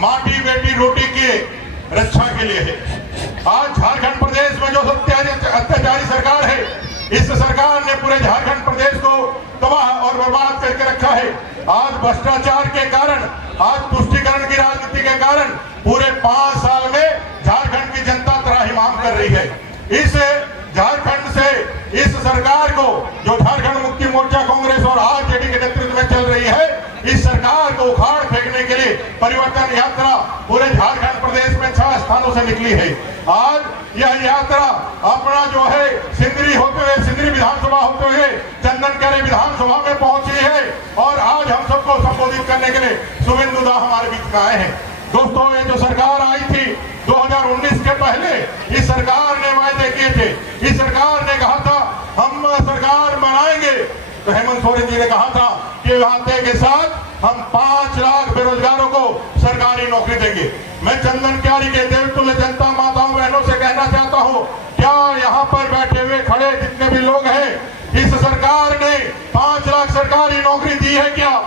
माटी बेटी रोटी की रक्षा के लिए है। आज झारखंड प्रदेश में जो अत्याचारी सरकार है, इस सरकार ने पूरे झारखंड प्रदेश को तबाह और बर्बाद करके रखा है। आज भ्रष्टाचार के कारण, आज तुष्टीकरण की राजनीति के कारण पूरे 5 साल में झारखंड की जनता त्राहिमाम कर रही है। इस झारखंड से इस सरकार को, जो झारखंड मुक्ति मोर्चा कांग्रेस और आरजेडी के नेतृत्व में चल रही है, इस सरकार को उखाड़ फेंकने के लिए परिवर्तन यात्रा पूरे झारखंड प्रदेश में 6 स्थानों से निकली है। आज यह यात्रा अपना जो है सिंदरी होते हुए, सिंदरी विधानसभा होते हुए चंदनकरे विधानसभा में पहुंची है और आज हम सबको संबोधित करने के लिए शुभेंदु दा हमारे बीच में आए हैं। दोस्तों, ये जो सरकार आई थी 2019 के पहले, इस सरकार ने वायदे किए थे। इस सरकार ने कहा था हम सरकार बनाएंगे, तो हेमंत सोरेन जी ने कहा था कि वादे के साथ हम 5 लाख बेरोजगारों को सरकारी नौकरी देंगे। मैं चंदनकारी के देवतुल्य जनता माताओं बहनों से कहना चाहता हूं, क्या यहाँ पर बैठे हुए खड़े जितने भी लोग हैं, इस सरकार ने 5 लाख सरकारी नौकरी दी है क्या?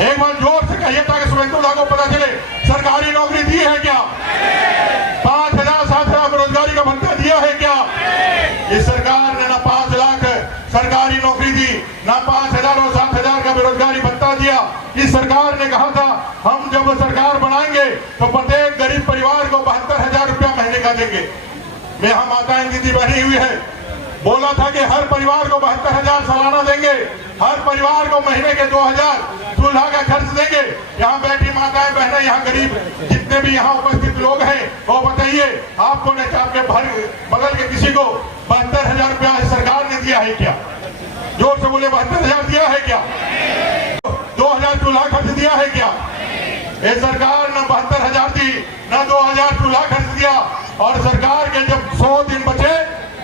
एक बार जोर से कहिए ताकि शुभेंदु दा को पता चले, सरकारी नौकरी दी है क्या? 5,000 7,000 बेरोजगारी का भत्ता दिया है क्या? इस सरकार ने ना 5 लाख सरकारी नौकरी दी, ना 5,000 और 7,000 का बेरोजगारी भत्ता दिया। इस सरकार ने कहा था हम जब सरकार बनाएंगे तो प्रत्येक गरीब परिवार को 72,000 रुपया महीने का देंगे। मैं यहाँ माताएं दीदी बनी हुई है, बोला था कि हर परिवार को 72,000 सालाना देंगे, हर परिवार को महीने के 2,000 चूल्हा का खर्च देंगे। यहाँ बैठी माताएं बहनें, यहाँ गरीब जितने भी यहाँ उपस्थित लोग हैं, वो बताइए आपको ने आपके बगल के किसी को 72,000 रुपया सरकार ने दिया है क्या? जोर से बोले, 72,000 दिया है क्या? 2,000 चूल्हा खर्च दिया है क्या? ये सरकार न 72,000 दी, न 2,000 चूल्हा खर्च दिया। और सरकार के जब 100 दिन बचे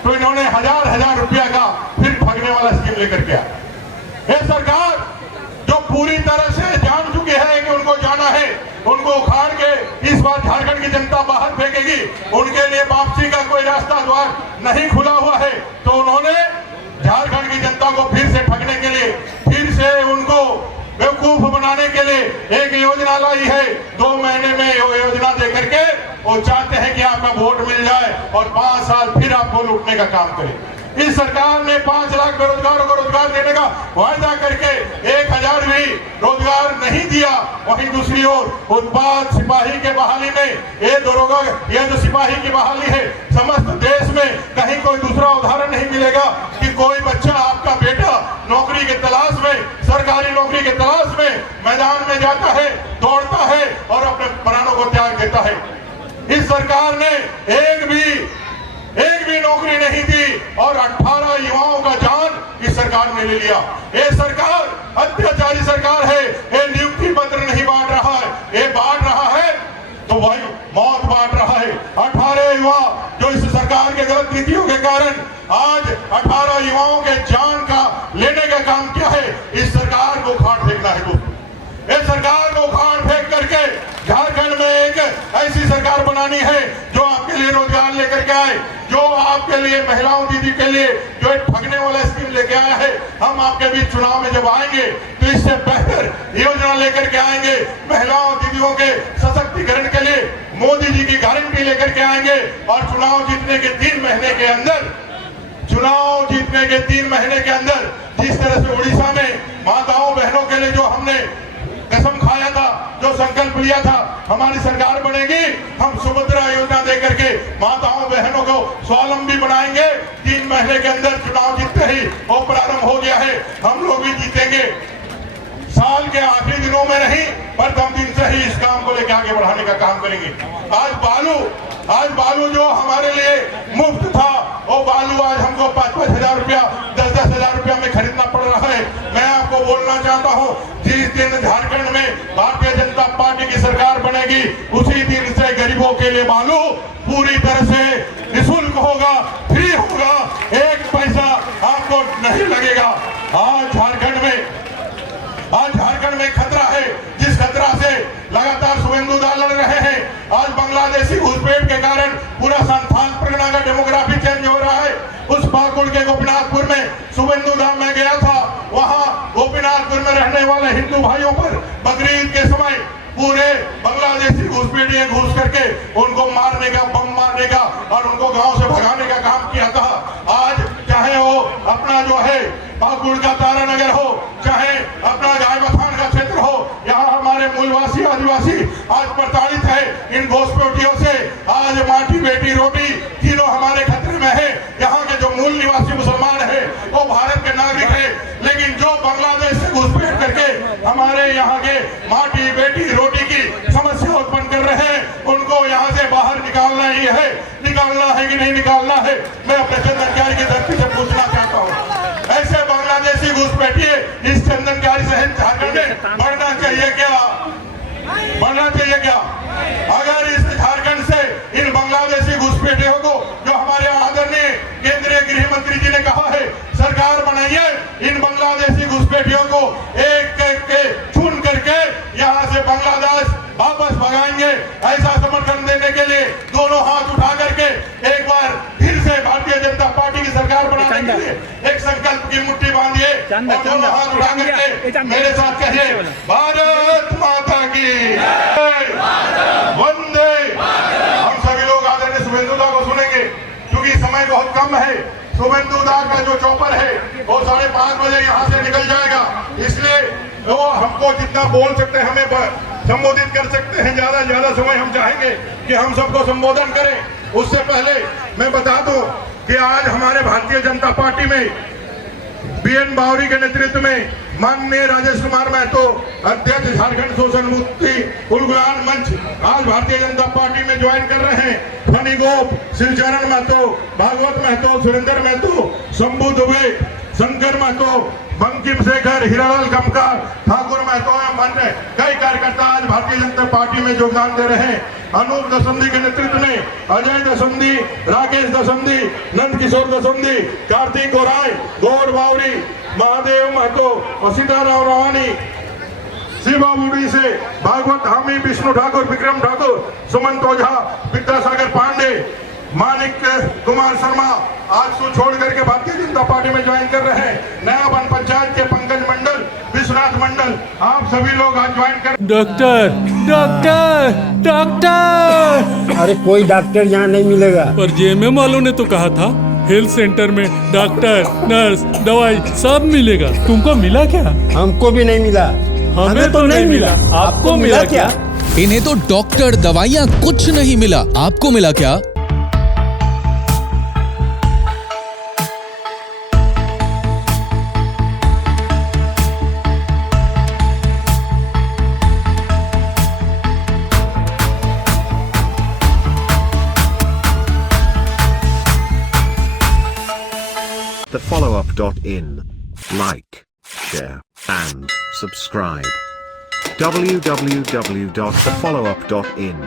तो इन्होंने 1,000 रुपया का फिर ठगने वाला स्कीम लेकर के आया। ये सरकार जो पूरी तरह से जान चुकी है कि उनको जाना है, उनको उखाड़ के इस बार झारखंड की जनता बाहर फेंकेगी, उनके लिए वापसी का कोई रास्ता द्वार नहीं खुला हुआ है, तो उन्होंने झारखंड की जनता को फिर से ठगने के लिए, फिर से उनको बेवकूफ बनाने के लिए एक योजना लाई है। 2 महीने में वो योजना दे करके वो चाहते हैं कि आपका वोट मिल जाए और 5 साल फिर आपको लूटने का काम करें। इस सरकार ने 5 लाख बेरोजगारों को रोजगार देने का वायदा करके 1,000 भी रोजगार नहीं दिया। वहीं दूसरी ओर उत्पाद सिपाही के बहाली में ये जो सिपाही की बहाली है, समस्त देश में कहीं कोई दूसरा उदाहरण नहीं मिलेगा कि कोई बच्चा, आपका बेटा नौकरी की तलाश में, सरकारी नौकरी की तलाश में मैदान में जाता है, दौड़ता है और अपने प्राणों को त्याग देता है। इस सरकार ने एक भी नौकरी नहीं दी और 18 युवाओं का जान इस सरकार ने ले लिया। ये सरकार अत्याचारी सरकार है। ये नियुक्ति पत्र नहीं बांट रहा है, ये बांट रहा है तो वही मौत बांट रहा है। 18 युवा जो इस सरकार के गलत नीतियों के कारण आज 18 युवाओं के जान का लेने का काम किया है। इस सरकार को उखाड़ फेंकना है दोस्तों। इस सरकार को उखाड़ फेंक करके झारखंड में एक ऐसी सरकार बनानी है जो आपके लिए रोजगार लेकर के आए, जो आपके लिए महिलाओं दीदी के लिए जो एक ठगने वाला स्कीम लेके आया है। हम आपके बीच चुनाव में जब आएंगे तो इससे बेहतर योजना लेकर के आएंगे। महिलाओं दीदियों के सशक्तिकरण के लिए मोदी जी की गारंटी लेकर के आएंगे और चुनाव जीतने के 3 महीने के अंदर जिस तरह से उड़ीसा में माताओं बहनों के लिए जो हमने कसम खाया था, जो संकल्प लिया था हमारी सरकार बनेगी, हम सुभद्रा योजना देकर के माताओं बहनों को स्वावलंबी बनाएंगे। 3 महीने के अंदर चुनाव जीतते ही वो प्रारंभ हो गया है, हम लोग भी जीतेंगे। साल के आखिरी दिनों में नहीं, प्रथम दिन से ही इस काम को लेकर आगे बढ़ाने का काम करेंगे। आज बालू जो हमारे लिए मुफ्त था, वो बालू आज हमको 5-5 हजार रुपया, 10-10 हजार रुपया में खरीदना पड़ रहा है। मैं आपको बोलना चाहता हूँ, जिस दिन झारखंड में भारतीय जनता पार्टी की सरकार बनेगी, उसी दिन से गरीबों के लिए बालू पूरी तरह से निःशुल्क होगा, फ्री होगा, 1 पैसा आपको नहीं लगेगा। आज झारखंड में खतरा है, जिस खतरा से लगातार शुभेंदु दा लड़ रहे हैं। आज बांग्लादेशी घुसपैठ के कारण पूरा संथाल परगना का डेमोग्राफी चेंज हो रहा है। उस पाकुड़ के गोपीनाथपुर में शुभेंदु दा में गया था, वहां गोपीनाथपुर में रहने वाले हिंदू भाइयों पर बकरीद के समय पूरे बांग्लादेशी घुसपैठिए घुस करके उनको मारने का, बम मारने का और उनको गांव से भगाने का काम किया था। आज चाहे वो अपना जो है पाकुड़ का तारानगर हो, चाहे अपना गायबथान का क्षेत्र हो, यहाँ हमारे मूलवासी आदिवासी आज प्रताड़ित है इन घुसपैठियों से। आज माटी बेटी रोटी तीनों हमारे खतरे में है। यहाँ के जो मूल निवासी मुसलमान है वो भारत के नागरिक है, लेकिन जो बांग्लादेश से घुसपैठ करके हमारे यहाँ के माटी बेटी रोटी की समस्या उत्पन्न कर रहे हैं, उनको यहाँ से बाहर निकालना ही है। निकालना है कि नहीं निकालना है, मैं अपने चंदनकारी की धरती से पूछना चाहता हूँ। ऐसे बांग्लादेशी घुसपैठिए इस चंदनकारी शहर झारखंड में बढ़ना चाहिए क्या? बढ़ना चाहिए क्या? अगर इस झारखंड से इन बांग्लादेशी घुसपैठियों को, जो हमारे आदरणीय केंद्रीय गृह मंत्री जी ने कहा है सरकार बनाइए, इन बांग्लादेशी घुसपैठियों को एक एक के चुन करके यहाँ से बांग्लादेश वापस भगाएंगे। ऐसा समर्थन देने के लिए दोनों हाथ उठा करके एक बार फिर से भारतीय जनता पार्टी की सरकार बनाने के लिए एक संकल्प की मुट्ठी बांधिए और दोनों हाथ उठा करके मेरे साथ कहिए, भारत माता की वंदे। हम सभी लोग आदरणीय शुभेंदु दा को सुनेंगे क्योंकि समय बहुत कम है। शुभेंदु दा का जो चौपर है वो 5:30 बजे यहाँ से निकल जाएगा, इसलिए वो हमको जितना बोल सकते हैं हमें संबोधित कर सकते हैं। ज्यादा समय हम चाहेंगे कि हम सबको संबोधन करें। उससे पहले मैं बता दूं कि आज हमारे भारतीय जनता पार्टी में बीएन बावरी के नेतृत्व में माननीय राजेश कुमार महतो अध्यक्ष झारखंड शोषण मुक्ति उलगुलान मंच आज भारतीय जनता पार्टी में ज्वाइन कर रहे हैं। फनी गोप, शिवचरण महतो, भागवत महतो, सुरेंद्र महतो, शंभू दुबे, शंकर महतो, बंकिम शेखर, हीरालाल कमकार, ठाकुर महतो, अन्य कई कार्यकर्ता आज भारतीय जनता पार्टी में योगदान दे रहे हैं। अनूप दसंदी के नेतृत्व में अजय दसंदी, राकेश दसंदी, नंद किशोर दसंदी, कार्तिक गोराय, गौर बावरी, महादेव महतो, सीताराम रवानी, शिवा बुड़ी से भागवत हामी, विष्णु ठाकुर, विक्रम ठाकुर, सुमंत ओझा, विद्यासागर पांडे, मानिक कुमार शर्मा आज को छोड़ करके भारतीय जनता पार्टी में ज्वाइन कर रहे हैं। नया वन पंचायत के पंकज मंडल, विश्वनाथ मंडल, आप सभी लोग आज ज्वाइन कर। डॉक्टर डॉक्टर डॉक्टर, अरे कोई डॉक्टर यहाँ नहीं मिलेगा। पर जेएमएम वालों ने तो कहा था हेल्थ सेंटर में डॉक्टर, नर्स, दवाई सब मिलेगा। तुमको मिला क्या? हमको भी नहीं मिला। हमें तो नहीं मिला। आपको मिला क्या? इन्हें तो डॉक्टर, दवाइयाँ कुछ नहीं मिला। आपको मिला क्या? thefollowup.in. Like, share, and subscribe. www.thefollowup.in